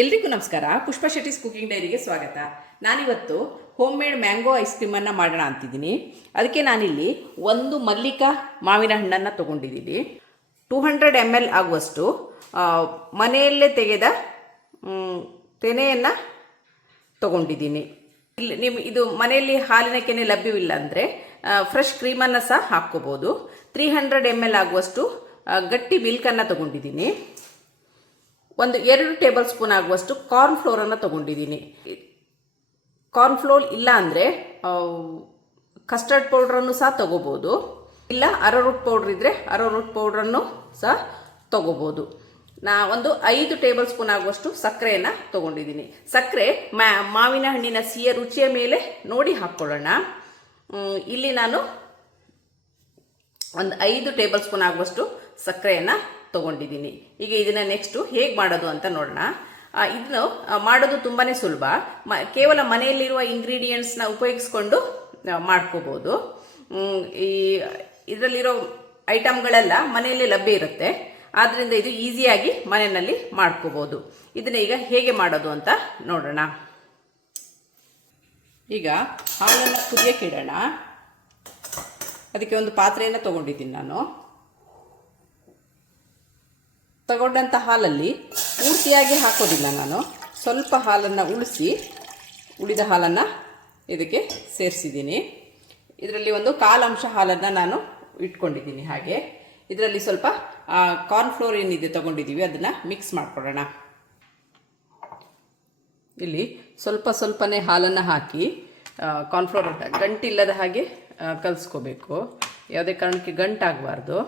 ಎಲ್ರಿಗೂ ನಮಸ್ಕಾರ. ಪುಷ್ಪ ಶೆಟ್ಟಿಸ್ ಕುಕಿಂಗ್ ಡೈರಿಗೆ ಸ್ವಾಗತ. ನಾನಿವತ್ತು ಹೋಮ್ ಮೇಡ್ ಮ್ಯಾಂಗೋ ಐಸ್ ಕ್ರೀಮನ್ನು ಮಾಡೋಣ ಅಂತಿದ್ದೀನಿ. ಅದಕ್ಕೆ ನಾನಿಲ್ಲಿ ಒಂದು ಮಲ್ಲಿಕಾ ಮಾವಿನ ಹಣ್ಣನ್ನು ತೊಗೊಂಡಿದ್ದೀನಿ. 200 ml ಆಗುವಷ್ಟು ಮನೆಯಲ್ಲೇ ತೆಗೆದ ತೆನೆಯನ್ನು ತೊಗೊಂಡಿದ್ದೀನಿ. ಇಲ್ಲಿ ಇದು ಮನೆಯಲ್ಲಿ ಹಾಲಿನ ಕೆನೆ ಲಭ್ಯವಿಲ್ಲ ಅಂದರೆ ಫ್ರೆಶ್ ಕ್ರೀಮನ್ನು ಸಹ ಹಾಕ್ಕೋಬೋದು. 300 ml ಆಗುವಷ್ಟು ಗಟ್ಟಿ ಮಿಲ್ಕನ್ನು ತೊಗೊಂಡಿದ್ದೀನಿ. ಒಂದು 2 ಟೇಬಲ್ ಸ್ಪೂನ್ ಆಗುವಷ್ಟು ಕಾರ್ನ್ ಫ್ಲೋರನ್ನು ತೊಗೊಂಡಿದ್ದೀನಿ. ಕಾರ್ನ್ ಫ್ಲೋರ್ ಇಲ್ಲ ಅಂದರೆ ಕಸ್ಟರ್ಡ್ ಪೌಡ್ರನ್ನು ಸಹ ತೊಗೋಬೋದು, ಇಲ್ಲ ಅರೋರೂಟ್ ಪೌಡ್ರ್ ಇದ್ದರೆ ಅರೋರೂಟ್ ಪೌಡ್ರನ್ನು ಸಹ ತೊಗೋಬೋದು. ಒಂದು 5 ಟೇಬಲ್ ಸ್ಪೂನ್ ಆಗುವಷ್ಟು ಸಕ್ಕರೆಯನ್ನು ತೊಗೊಂಡಿದ್ದೀನಿ. ಸಕ್ಕರೆ ಮಾವಿನ ಹಣ್ಣಿನ ಸಿಹಿಯ ರುಚಿಯ ಮೇಲೆ ನೋಡಿ ಹಾಕ್ಕೊಳ್ಳೋಣ. ಇಲ್ಲಿ ನಾನು ಒಂದು 5 ಟೇಬಲ್ ಸ್ಪೂನ್ ಆಗುವಷ್ಟು ಸಕ್ಕರೆಯನ್ನು ತೊಗೊಂಡಿದ್ದೀನಿ. ಈಗ ಇದನ್ನು ನೆಕ್ಸ್ಟು ಹೇಗೆ ಮಾಡೋದು ಅಂತ ನೋಡೋಣ. ಇದನ್ನು ಮಾಡೋದು ತುಂಬಾ ಸುಲಭ. ಕೇವಲ ಮನೆಯಲ್ಲಿರುವ ಇಂಗ್ರೀಡಿಯೆಂಟ್ಸ್ನ ಉಪಯೋಗಿಸ್ಕೊಂಡು ಮಾಡ್ಕೋಬೋದು. ಇದರಲ್ಲಿರೋ ಐಟಮ್ಗಳೆಲ್ಲ ಮನೆಯಲ್ಲೇ ಲಭ್ಯ ಇರುತ್ತೆ, ಆದ್ದರಿಂದ ಇದು ಈಸಿಯಾಗಿ ಮನೆಯಲ್ಲಿ ಮಾಡ್ಕೋಬೋದು. ಇದನ್ನು ಈಗ ಹೇಗೆ ಮಾಡೋದು ಅಂತ ನೋಡೋಣ. ಈಗ ಹಾಲನ್ನು ಕುದಿಯೋಕೆ ಇಡೋಣ. ಅದಕ್ಕೆ ಒಂದು ಪಾತ್ರೆಯನ್ನು ತೊಗೊಂಡಿದ್ದೀನಿ. ನಾನು ತಗೊಂಡಂಥ ಹಾಲಲ್ಲಿ ಪೂರ್ತಿಯಾಗಿ ಹಾಕೋದಿಲ್ಲ, ನಾನು ಸ್ವಲ್ಪ ಹಾಲನ್ನು ಉಳಿಸಿ ಉಳಿದ ಹಾಲನ್ನು ಇದಕ್ಕೆ ಸೇರಿಸಿದ್ದೀನಿ. ಇದರಲ್ಲಿ ಒಂದು 1/4 ಅಂಶ ಹಾಲನ್ನು ನಾನು ಇಟ್ಕೊಂಡಿದ್ದೀನಿ. ಹಾಗೆ ಇದರಲ್ಲಿ ಸ್ವಲ್ಪ ಕಾರ್ನ್ಫ್ಲೋರ್ ಏನಿದೆ ತೊಗೊಂಡಿದ್ದೀವಿ ಅದನ್ನು ಮಿಕ್ಸ್ ಮಾಡ್ಕೊಳ್ಳೋಣ. ಇಲ್ಲಿ ಸ್ವಲ್ಪನೇ ಹಾಲನ್ನು ಹಾಕಿ ಕಾರ್ನ್ಫ್ಲೋರ್ ಗಂಟಿಲ್ಲದ ಹಾಗೆ ಕಲಿಸ್ಕೋಬೇಕು. ಯಾವುದೇ ಕಾರಣಕ್ಕೆ ಗಂಟಾಗಬಾರ್ದು.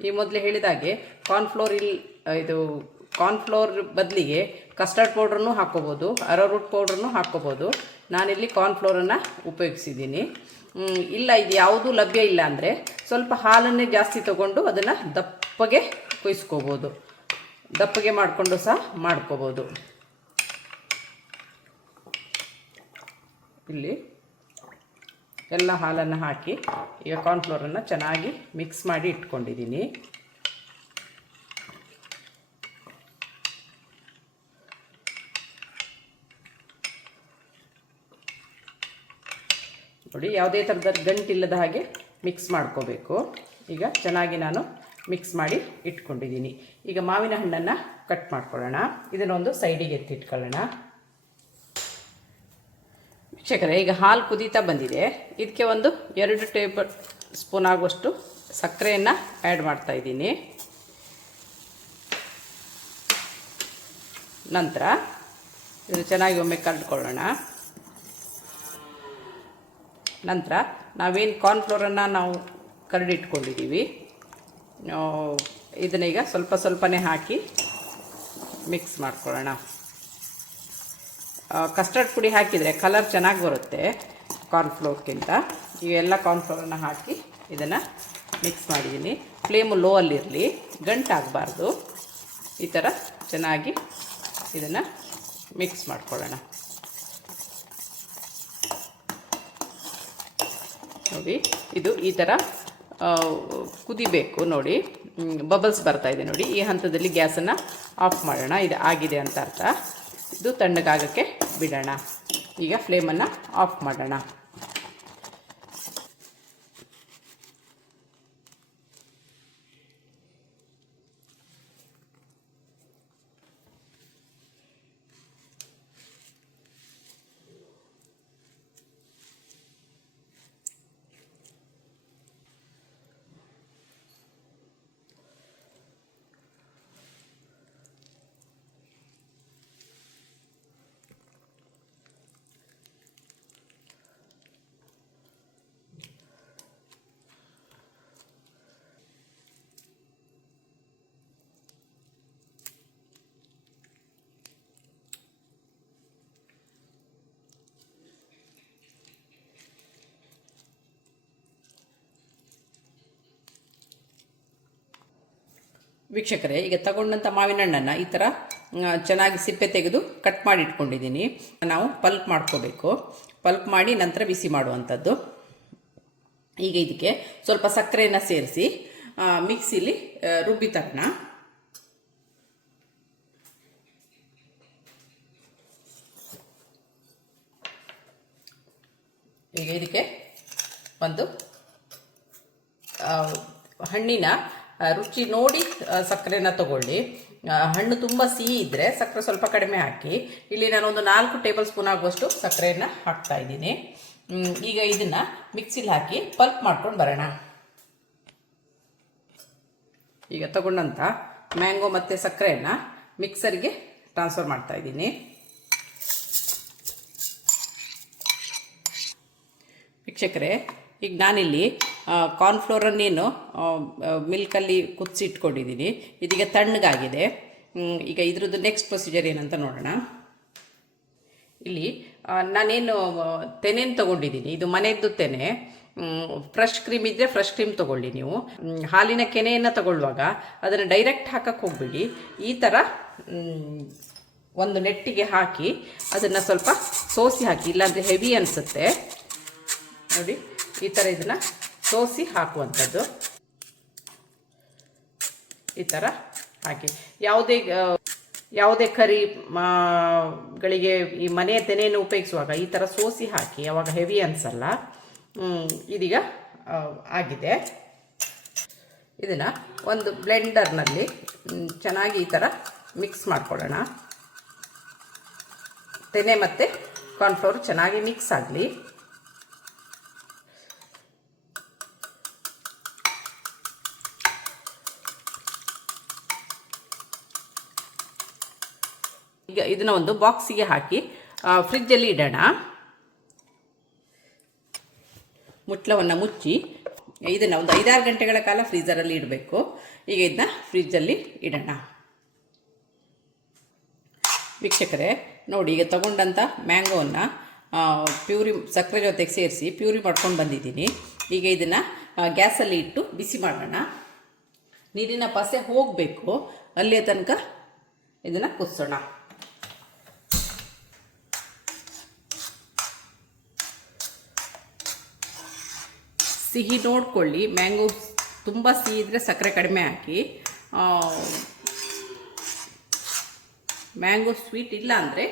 ಈ ಮೊದಲೇ ಹೇಳಿದಾಗೆ ಕಾರ್ನ್ಫ್ಲೋರ್ ಬದಲಿಗೆ ಕಸ್ಟರ್ಡ್ ಪೌಡ್ರನ್ನು ಹಾಕ್ಕೋಬೋದು, ಅರೋರೂಟ್ ಪೌಡ್ರನ್ನು ಹಾಕ್ಕೋಬೋದು. ನಾನಿಲ್ಲಿ ಕಾರ್ನ್ಫ್ಲೋರನ್ನು ಉಪಯೋಗಿಸಿದ್ದೀನಿ. ಇಲ್ಲ, ಇದು ಯಾವುದೂ ಲಭ್ಯ ಇಲ್ಲ ಅಂದರೆ ಸ್ವಲ್ಪ ಹಾಲನ್ನೇ ಜಾಸ್ತಿ ತಗೊಂಡು ಅದನ್ನು ದಪ್ಪಗೆ ಕುದಿಸ್ಕೋಬೋದು. ದಪ್ಪಗೆ ಮಾಡಿಕೊಂಡು ಸಹ ಮಾಡ್ಕೋಬೋದು. ಇಲ್ಲಿ ಎಲ್ಲ ಹಾಲನ್ನು ಹಾಕಿ ಈಗ ಕಾರ್ನ್ಫ್ಲೋರನ್ನು ಚೆನ್ನಾಗಿ ಮಿಕ್ಸ್ ಮಾಡಿ ಇಟ್ಕೊಂಡಿದ್ದೀನಿ. ನೋಡಿ, ಯಾವುದೇ ಥರದ ಗಂಟಿಲ್ಲದ ಹಾಗೆ ಮಿಕ್ಸ್ ಮಾಡ್ಕೋಬೇಕು. ಈಗ ಚೆನ್ನಾಗಿ ನಾನು ಮಿಕ್ಸ್ ಮಾಡಿ ಇಟ್ಕೊಂಡಿದ್ದೀನಿ. ಈಗ ಮಾವಿನ ಹಣ್ಣನ್ನು ಕಟ್ ಮಾಡ್ಕೊಳ್ಳೋಣ. ಇದನ್ನೊಂದು ಸೈಡಿಗೆ ಎತ್ತಿಟ್ಕೊಳ್ಳೋಣ. ವೀಕ್ಷಕರೇ, ಈಗ ಹಾಲು ಕುದೀತಾ ಬಂದಿದೆ. ಇದಕ್ಕೆ ಒಂದು 2 ಟೇಬಲ್ ಸ್ಪೂನ್ ಆಗುವಷ್ಟು ಸಕ್ಕರೆಯನ್ನು ಆ್ಯಡ್ ಮಾಡ್ತಾ ಇದ್ದೀನಿ. ನಂತರ ಇದನ್ನು ಚೆನ್ನಾಗಿ ಒಮ್ಮೆ ಕರೆದುಕೊಳ್ಳೋಣ. ನಂತರ ನಾವೇನು ಕಾರ್ನ್ಫ್ಲೋರನ್ನು ನಾವು ಕರಡಿಟ್ಕೊಂಡಿದ್ದೀವಿ ಇದನ್ನ ಈಗ ಸ್ವಲ್ಪನೇ ಹಾಕಿ ಮಿಕ್ಸ್ ಮಾಡ್ಕೊಳ್ಳೋಣ. ಕಸ್ಟರ್ಡ್ ಪುಡಿ ಹಾಕಿದರೆ ಕಲರ್ ಚೆನ್ನಾಗಿ ಬರುತ್ತೆ ಕಾರ್ನ್ಫ್ಲೋರ್ಗಿಂತ. ಇವೆಲ್ಲ ಕಾರ್ನ್ಫ್ಲೋರನ್ನು ಹಾಕಿ ಇದನ್ನು ಮಿಕ್ಸ್ ಮಾಡಿದ್ದೀನಿ. ಫ್ಲೇಮು ಲೋ ಅಲ್ಲಿರಲಿ, ಗಂಟಾಗಬಾರ್ದು. ಈ ಥರ ಚೆನ್ನಾಗಿ ಇದನ್ನು ಮಿಕ್ಸ್ ಮಾಡ್ಕೊಳ್ಳೋಣ. ನೋಡಿ, ಇದು ಈ ಥರ ಕುದಿಬೇಕು. ನೋಡಿ, ಬಬಲ್ಸ್ ಬರ್ತಾಯಿದೆ. ನೋಡಿ, ಈ ಹಂತದಲ್ಲಿ ಗ್ಯಾಸನ್ನು ಆಫ್ ಮಾಡೋಣ. ಇದು ಆಗಿದೆ ಅಂತ ಅರ್ಥ. ಇದು ತಣ್ಣಗಾಗಕ್ಕೆ ಬಿಡೋಣ. ಈಗ ಫ್ಲೇಮನ್ನು ಆಫ್ ಮಾಡೋಣ. ವೀಕ್ಷಕರೇ, ಈಗ ತಗೊಂಡಂಥ ಮಾವಿನ ಹಣ್ಣನ್ನು ಈ ಥರ ಚೆನ್ನಾಗಿ ಸಿಪ್ಪೆ ತೆಗೆದು ಕಟ್ ಮಾಡಿ ಇಟ್ಕೊಂಡಿದ್ದೀನಿ. ನಾವು ಪಲ್ಪ್ ಮಾಡ್ಕೋಬೇಕು. ಪಲ್ಪ್ ಮಾಡಿ ನಂತರ ಬಿಸಿ ಮಾಡುವಂಥದ್ದು. ಈಗ ಇದಕ್ಕೆ ಸ್ವಲ್ಪ ಸಕ್ಕರೆಯನ್ನು ಸೇರಿಸಿ ಮಿಕ್ಸಿಲಿ ರುಬ್ಬಿ ತರೋಣ. ಈಗ ಇದಕ್ಕೆ ಒಂದು ಹಣ್ಣಿನ ರುಚಿ ನೋಡಿ ಸಕ್ಕರೆನ ತಗೊಳ್ಳಿ. ಹಣ್ಣು ತುಂಬ ಸಿಹಿ ಇದ್ದರೆ ಸಕ್ಕರೆ ಸ್ವಲ್ಪ ಕಡಿಮೆ ಹಾಕಿ. ಇಲ್ಲಿ ನಾನು ಒಂದು 4 ಟೇಬಲ್ ಸ್ಪೂನ್ ಆಗುವಷ್ಟು ಸಕ್ಕರೆಯನ್ನು ಹಾಕ್ತಾ ಇದ್ದೀನಿ. ಈಗ ಇದನ್ನು ಮಿಕ್ಸಿಲಿ ಹಾಕಿ ಪಲ್ಪ್ ಮಾಡ್ಕೊಂಡು ಬರೋಣ. ಈಗ ತಗೊಂಡಂಥ ಮ್ಯಾಂಗೋ ಮತ್ತು ಸಕ್ಕರೆಯನ್ನು ಮಿಕ್ಸರ್ಗೆ ಟ್ರಾನ್ಸ್ಫರ್ ಮಾಡ್ತಾ ಇದ್ದೀನಿ. ವೀಕ್ಷಕರೇ, ಈಗ ನಾನಿಲ್ಲಿ ಕಾರ್ನ್ಫ್ಲೋರನ್ನೇನು ಮಿಲ್ಕಲ್ಲಿ ಕುದಿಸಿ ಇಟ್ಕೊಂಡಿದ್ದೀನಿ. ಇದೀಗ ತಣ್ಣಗಾಗಿದೆ. ಈಗ ಇದ್ರದ್ದು ನೆಕ್ಸ್ಟ್ ಪ್ರೊಸೀಜರ್ ಏನಂತ ನೋಡೋಣ. ಇಲ್ಲಿ ನಾನೇನು ತೆನೆನ ತೊಗೊಂಡಿದ್ದೀನಿ, ಇದು ಮನೆಯದ್ದು ತೆನೆ. ಫ್ರೆಶ್ ಕ್ರೀಮ್ ಇದ್ದರೆ ಫ್ರೆಶ್ ಕ್ರೀಮ್ ತೊಗೊಳ್ಳಿ. ನೀವು ಹಾಲಿನ ಕೆನೆಯನ್ನು ತಗೊಳ್ಳುವಾಗ ಅದನ್ನು ಡೈರೆಕ್ಟ್ ಹಾಕಕ್ಕೆ ಹೋಗ್ಬಿಡಿ. ಈ ಥರ ಒಂದು ನೆಟ್ಟಿಗೆ ಹಾಕಿ ಅದನ್ನು ಸ್ವಲ್ಪ ಸೋಸಿ ಹಾಕಿ, ಇಲ್ಲಾಂದರೆ ಹೆವಿ ಅನಿಸುತ್ತೆ ನೋಡಿ. ಈ ಥರ ಇದನ್ನು ಸೋಸಿ ಹಾಕುವಂಥದ್ದು. ಈ ಥರ ಹಾಕಿ ಯಾವುದೇ ಕರಿ ಗಳಿಗೆ ಈ ಮನೆಯ ತೆನೆಯನ್ನು ಉಪಯೋಗಿಸುವಾಗ ಈ ಥರ ಸೋಸಿ ಹಾಕಿ, ಆವಾಗ ಹೆವಿ ಅನಿಸಲ್ಲ. ಇದೀಗ ಆಗಿದೆ. ಇದನ್ನು ಒಂದು ಬ್ಲೆಂಡರ್ನಲ್ಲಿ ಚೆನ್ನಾಗಿ ಈ ಥರ ಮಿಕ್ಸ್ ಮಾಡ್ಕೊಳ್ಳೋಣ. ತೆನೆ ಮತ್ತು ಕಾರ್ನ್ಫ್ಲೋರ್ ಚೆನ್ನಾಗಿ ಮಿಕ್ಸ್ ಆಗಲಿ. ಈಗ ಇದನ್ನು ಒಂದು ಬಾಕ್ಸಿಗೆ ಹಾಕಿ ಫ್ರಿಜ್ಜಲ್ಲಿ ಇಡೋಣ. ಮುಚ್ಚಳವನ್ನು ಮುಚ್ಚಿ ಇದನ್ನು ಒಂದು 5-6 ಗಂಟೆಗಳ ಕಾಲ ಫ್ರೀಝರಲ್ಲಿ ಇಡಬೇಕು. ಈಗ ಇದನ್ನ ಫ್ರಿಜ್ಜಲ್ಲಿ ಇಡೋಣ. ವೀಕ್ಷಕರೇ ನೋಡಿ, ಈಗ ತಗೊಂಡಂಥ ಮ್ಯಾಂಗೋವನ್ನು ಪ್ಯೂರಿ ಸಕ್ಕರೆ ಜೊತೆಗೆ ಸೇರಿಸಿ ಪ್ಯೂರಿ ಮಾಡ್ಕೊಂಡು ಬಂದಿದ್ದೀನಿ. ಈಗ ಇದನ್ನು ಗ್ಯಾಸಲ್ಲಿ ಇಟ್ಟು ಬಿಸಿ ಮಾಡೋಣ. ನೀರಿನ ಪಸೆ ಹೋಗಬೇಕು, ಅಲ್ಲಿಯ ತನಕ ಇದನ್ನು ಕುದಿಸೋಣ. ಸಿಹಿ ನೋಡ್ಕೊಳ್ಳಿ. ಮ್ಯಾಂಗೋ ತುಂಬ ಸಿಹಿ ಇದ್ದರೆ ಸಕ್ಕರೆ ಕಡಿಮೆ ಹಾಕಿ. ಮ್ಯಾಂಗೋ ಸ್ವೀಟ್ ಇಲ್ಲ ಅಂದರೆ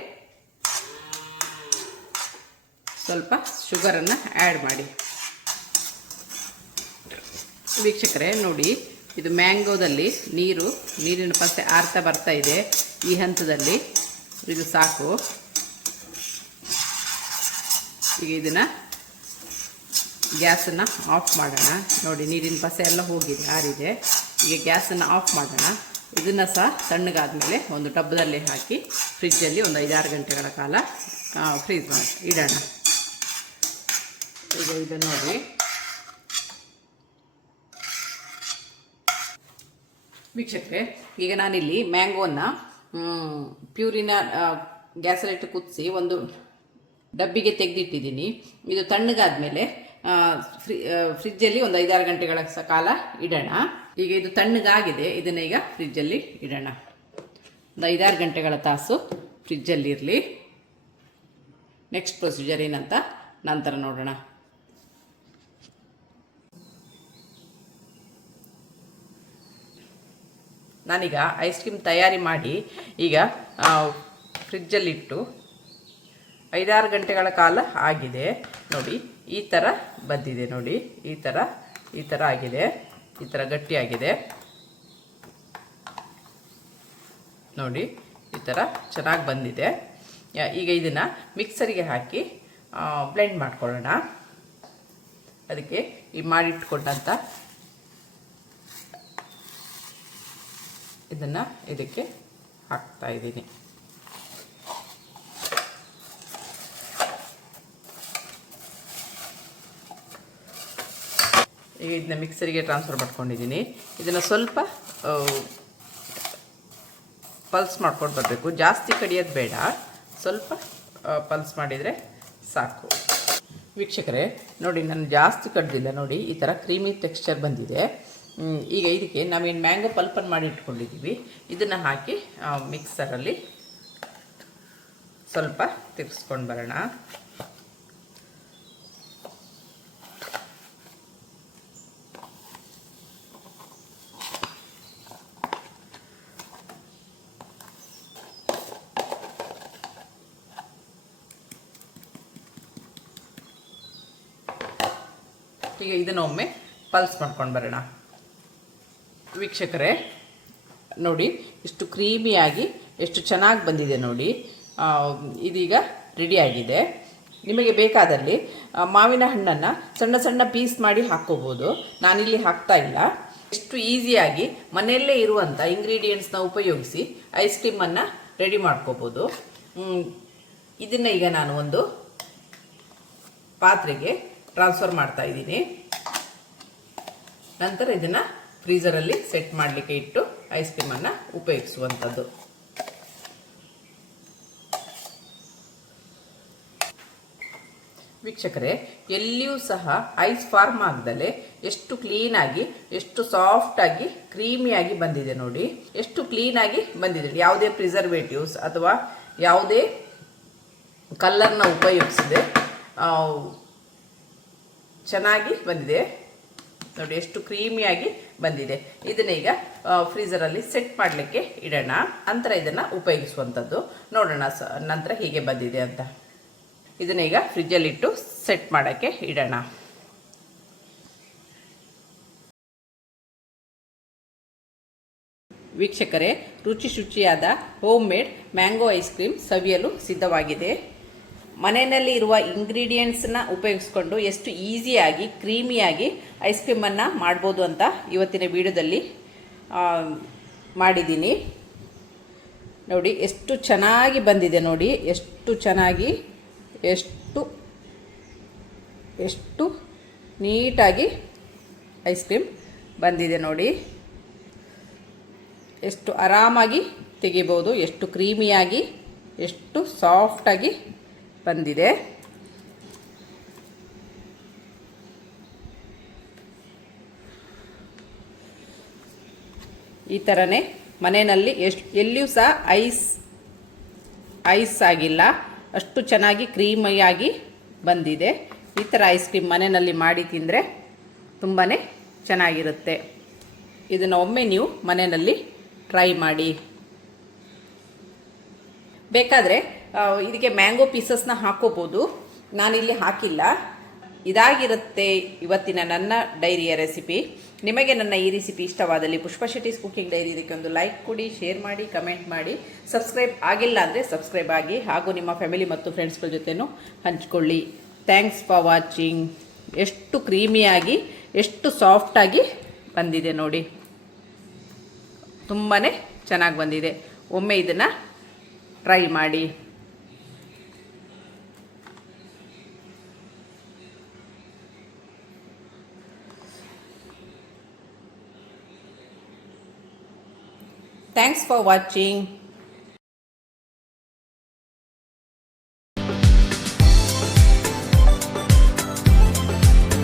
ಸ್ವಲ್ಪ ಶುಗರನ್ನು ಆ್ಯಡ್ ಮಾಡಿ. ವೀಕ್ಷಕರೇ ನೋಡಿ, ಇದು ಮ್ಯಾಂಗೋದಲ್ಲಿ ನೀರಿನ ಪಸೆ ಆರ್ತಾ ಬರ್ತಾ ಇದೆ. ಈ ಹಂತದಲ್ಲಿ ಇದು ಸಾಕು. ಈಗ ಇದನ್ನು ಗ್ಯಾಸನ್ನು ಆಫ್ ಮಾಡೋಣ. ನೋಡಿ, ನೀರಿನ ಪಸೆ ಎಲ್ಲ ಹೋಗಿದೆ, ಆರಿದೆ. ಈಗ ಗ್ಯಾಸನ್ನು ಆಫ್ ಮಾಡೋಣ. ಇದನ್ನು ಸಹ ತಣ್ಣಗಾದ್ಮೇಲೆ ಒಂದು ಟಬ್ದಲ್ಲಿ ಹಾಕಿ ಫ್ರಿಜ್ಜಲ್ಲಿ ಒಂದು 5-6 ಗಂಟೆಗಳ ಕಾಲ ಫ್ರೀಸ್ ಮಾಡಿ ಇಡೋಣ. ಈಗ ಇದನ್ನು ನೋಡಿ, ವೀಕ್ಷಕರೇ, ಈಗ ನಾನಿಲ್ಲಿ ಮ್ಯಾಂಗೋನ ಪ್ಯೂರಿನ ಗ್ಯಾಸಲ್ಲಿಟ್ಟು ಕುದಿಸಿ ಒಂದು ಡಬ್ಬಿಗೆ ತೆಗೆದಿಟ್ಟಿದ್ದೀನಿ. ಇದು ತಣ್ಣಗಾದ್ಮೇಲೆ ಫ್ರಿಜ್ಜಲ್ಲಿ ಒಂದು 5-6 ಗಂಟೆಗಳ ಕಾಲ ಇಡೋಣ. ಈಗ ಇದು ತಣ್ಣಗಾಗಿದೆ. ಇದನ್ನು ಈಗ ಫ್ರಿಜ್ಜಲ್ಲಿ ಇಡೋಣ. ಒಂದು 5-6 ಗಂಟೆಗಳ ತಾಸು ಫ್ರಿಜ್ಜಲ್ಲಿ ಇರಲಿ. ನೆಕ್ಸ್ಟ್ ಪ್ರೊಸೀಜರ್ ಏನಂತ ನಂತರ ನೋಡೋಣ. ನಾನೀಗ ಐಸ್ ಕ್ರೀಮ್ ತಯಾರಿ ಮಾಡಿ ಈಗ ಫ್ರಿಜ್ಜಲ್ಲಿಟ್ಟು 5-6 ಗಂಟೆಗಳ ಕಾಲ ಆಗಿದೆ. ನೋಡಿ, ಈ ಥರ ಬಂದಿದೆ. ನೋಡಿ, ಈ ಥರ ಆಗಿದೆ. ಈ ಥರ ಗಟ್ಟಿಯಾಗಿದೆ. ನೋಡಿ, ಈ ಥರ ಚೆನ್ನಾಗಿ ಬಂದಿದೆ. ಈಗ ಇದನ್ನು ಮಿಕ್ಸರಿಗೆ ಹಾಕಿ ಬ್ಲೆಂಡ್ ಮಾಡ್ಕೊಳ್ಳೋಣ. ಅದಕ್ಕೆ ಈ ಮಾಡಿಟ್ಕೊಂಡಂಥ ಇದನ್ನು ಇದಕ್ಕೆ ಹಾಕ್ತಾ ಇದ್ದೀನಿ. ಈಗ ಇದನ್ನ ಮಿಕ್ಸರಿಗೆ ಟ್ರಾನ್ಸ್ಫರ್ ಮಾಡ್ಕೊಂಡಿದ್ದೀನಿ. ಇದನ್ನು ಸ್ವಲ್ಪ ಪಲ್ಸ್ ಮಾಡ್ಕೊಂಡು ಬರಬೇಕು. ಜಾಸ್ತಿ ಕಡಿಯೋದು ಬೇಡ, ಸ್ವಲ್ಪ ಪಲ್ಸ್ ಮಾಡಿದರೆ ಸಾಕು. ವೀಕ್ಷಕರೇ ನೋಡಿ, ನಾನು ಜಾಸ್ತಿ ಕಡ್ದಿಲ್ಲ. ನೋಡಿ, ಈ ಥರ ಕ್ರೀಮಿ ಟೆಕ್ಸ್ಚರ್ ಬಂದಿದೆ. ಈಗ ಇದಕ್ಕೆ ನಾವೇನು ಮ್ಯಾಂಗೋ ಪಲ್ಪನ್ನು ಮಾಡಿ ಇಟ್ಕೊಂಡಿದ್ದೀವಿ, ಇದನ್ನು ಹಾಕಿ ಮಿಕ್ಸರಲ್ಲಿ ಸ್ವಲ್ಪ ತಿರ್ಗಿಸ್ಕೊಂಡು ಬರೋಣ. ಈಗ ಇದನ್ನು ಒಮ್ಮೆ ಪಲ್ಸ್ ಮಾಡ್ಕೊಂಡು ಬರೋಣ. ವೀಕ್ಷಕರೇ ನೋಡಿ, ಇಷ್ಟು ಕ್ರೀಮಿಯಾಗಿ ಎಷ್ಟು ಚೆನ್ನಾಗಿ ಬಂದಿದೆ ನೋಡಿ. ಇದೀಗ ರೆಡಿಯಾಗಿದೆ. ನಿಮಗೆ ಬೇಕಾದಲ್ಲಿ ಮಾವಿನ ಹಣ್ಣನ್ನು ಸಣ್ಣ ಸಣ್ಣ ಪೀಸ್ ಮಾಡಿ ಹಾಕ್ಕೋಬೋದು. ನಾನಿಲ್ಲಿ ಹಾಕ್ತಾ ಇಲ್ಲ. ಎಷ್ಟು ಈಸಿಯಾಗಿ ಮನೆಯಲ್ಲೇ ಇರುವಂಥ ಇಂಗ್ರೀಡಿಯೆಂಟ್ಸ್ನ ಉಪಯೋಗಿಸಿ ಐಸ್ ಕ್ರೀಮನ್ನು ರೆಡಿ ಮಾಡ್ಕೋಬೋದು. ಇದನ್ನು ಈಗ ನಾನು ಒಂದು ಪಾತ್ರೆಗೆ ಟ್ರಾನ್ಸ್ಫರ್ ಮಾಡ್ತಾ ಇದ್ದೀನಿ. ನಂತರ ಇದನ್ನು ಫ್ರೀಝರಲ್ಲಿ ಸೆಟ್ ಮಾಡಲಿಕ್ಕೆ ಇಟ್ಟು ಐಸ್ ಕ್ರೀಮನ್ನು ಉಪಯೋಗಿಸುವಂಥದ್ದು. ವೀಕ್ಷಕರೇ, ಎಲ್ಲಿಯೂ ಸಹ ಐಸ್ ಫಾರ್ಮ್ ಆಗದಲ್ಲೇ ಎಷ್ಟು ಕ್ಲೀನಾಗಿ, ಎಷ್ಟು ಸಾಫ್ಟಾಗಿ, ಕ್ರೀಮಿಯಾಗಿ ಬಂದಿದೆ ನೋಡಿ. ಎಷ್ಟು ಕ್ಲೀನಾಗಿ ಬಂದಿದೆ. ಯಾವುದೇ ಪ್ರಿಸರ್ವೇಟಿವ್ಸ್ ಅಥವಾ ಯಾವುದೇ ಕಲ್ಲರ್ನ ಉಪಯೋಗಿಸದೆ ಚೆನ್ನಾಗಿ ಬಂದಿದೆ ನೋಡಿ. ಎಷ್ಟು ಕ್ರೀಮಿಯಾಗಿ ಬಂದಿದೆ. ಇದನ್ನ ಈಗ ಫ್ರೀಝರಲ್ಲಿ ಸೆಟ್ ಮಾಡಲಿಕ್ಕೆ ಇಡೋಣ. ನಂತರ ಇದನ್ನು ಉಪಯೋಗಿಸುವಂಥದ್ದು ನೋಡೋಣ ನಂತರ ಹೀಗೆ ಬಂದಿದೆ ಅಂತ. ಇದನ್ನ ಈಗ ಫ್ರಿಜ್ಜಲ್ಲಿಟ್ಟು ಸೆಟ್ ಮಾಡೋಕ್ಕೆ ಇಡೋಣ. ವೀಕ್ಷಕರೇ, ರುಚಿ ಶುಚಿಯಾದ home made mango ice cream ಸವಿಯಲು ಸಿದ್ಧವಾಗಿದೆ. ಮನೆಯಲ್ಲಿ ಇರುವ ಇಂಗ್ರೀಡಿಯೆಂಟ್ಸ್ನ ಉಪಯೋಗಿಸ್ಕೊಂಡು ಎಷ್ಟು ಈಸಿಯಾಗಿ ಕ್ರೀಮಿಯಾಗಿ ಐಸ್ ಕ್ರೀಮನ್ನು ಮಾಡ್ಬೋದು ಅಂತ ಇವತ್ತಿನ ವಿಡಿಯೋದಲ್ಲಿ ಮಾಡಿದ್ದೀನಿ ನೋಡಿ. ಎಷ್ಟು ಚೆನ್ನಾಗಿ ಬಂದಿದೆ ನೋಡಿ. ಎಷ್ಟು ಚೆನ್ನಾಗಿ, ಎಷ್ಟು ನೀಟಾಗಿ ಐಸ್ ಕ್ರೀಮ್ ಬಂದಿದೆ ನೋಡಿ. ಎಷ್ಟು ಆರಾಮಾಗಿ ತೆಗಿಬೋದು. ಎಷ್ಟು ಕ್ರೀಮಿಯಾಗಿ, ಎಷ್ಟು ಸಾಫ್ಟಾಗಿ ಬಂದಿದೆ. ಈ ಥರನೇ ಮನೆಯಲ್ಲಿ ಎಲ್ಲಿಯೂ ಸಹ ಐಸ್ ಆಗಿಲ್ಲ, ಅಷ್ಟು ಚೆನ್ನಾಗಿ ಕ್ರೀಮಿಯಾಗಿ ಬಂದಿದೆ. ಈ ಥರ ಐಸ್ ಕ್ರೀಮ್ ಮನೆಯಲ್ಲಿ ಮಾಡಿ ತಿಂದರೆ ತುಂಬಾ ಚೆನ್ನಾಗಿರುತ್ತೆ. ಇದನ್ನು ಒಮ್ಮೆ ನೀವು ಮನೆಯಲ್ಲಿ ಟ್ರೈ ಮಾಡಿ. ಬೇಕಾದರೆ ಇದಕ್ಕೆ ಮ್ಯಾಂಗೋ ಪೀಸಸ್ನ ಹಾಕೋಬೋದು. ನಾನಿಲ್ಲಿ ಹಾಕಿಲ್ಲ. ಇದಾಗಿರುತ್ತೆ ಇವತ್ತಿನ ನನ್ನ ಡೈರಿಯ ರೆಸಿಪಿ. ನಿಮಗೆ ನನ್ನ ಈ ರೆಸಿಪಿ ಇಷ್ಟವಾದಲ್ಲಿ ಪುಷ್ಪ ಶೆಟ್ಟೀಸ್ ಕುಕಿಂಗ್ ಡೈರಿ ಇದಕ್ಕೆ ಒಂದು ಲೈಕ್ ಕೊಡಿ, ಶೇರ್ ಮಾಡಿ, ಕಮೆಂಟ್ ಮಾಡಿ. ಸಬ್ಸ್ಕ್ರೈಬ್ ಆಗಿಲ್ಲ ಅಂದರೆ ಸಬ್ಸ್ಕ್ರೈಬ್ ಆಗಿ, ಹಾಗೂ ನಿಮ್ಮ ಫ್ಯಾಮಿಲಿ ಮತ್ತು ಫ್ರೆಂಡ್ಸ್ಗಳ ಜೊತೆನೂ ಹಂಚ್ಕೊಳ್ಳಿ. Thanks for watching. ಎಷ್ಟು ಕ್ರೀಮಿಯಾಗಿ, ಎಷ್ಟು ಸಾಫ್ಟಾಗಿ ಬಂದಿದೆ ನೋಡಿ. ತುಂಬಾ ಚೆನ್ನಾಗಿ ಬಂದಿದೆ. ಒಮ್ಮೆ ಇದನ್ನು ಟ್ರೈ ಮಾಡಿ. Thanks for watching.